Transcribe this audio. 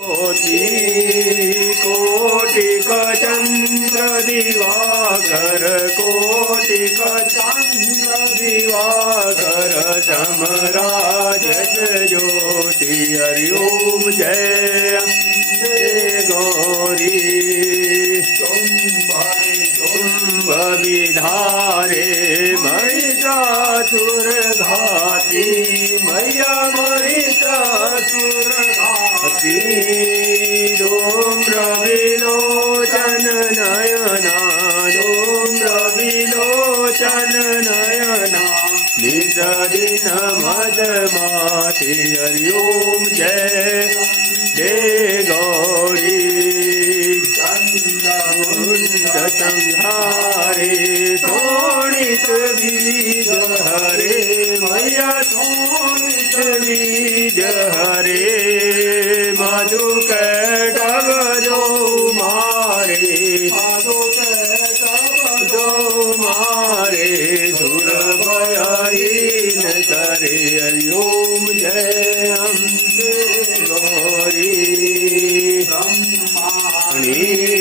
कोटिक चंद्र दिवाकर कोटिक चंद्र दिवाकर समराज ज्योति हरि ओम जय गौरी शुंभ विधारे महिषासुर घाती मैया महिषासुर घाती धूम्र विलोचन नयना धूम्र विलोचन नयना निज दिन मदमाति हरि ओम जय गौरी चंद्र संहारे शोणित बीज हरे मैया शोणित बीज हरे मधु कैटभ जो मारे मधु कैटभ जो मारे सुर भयहीन करे हरि ओम जय अम्बे गौरी ब्रह्माणी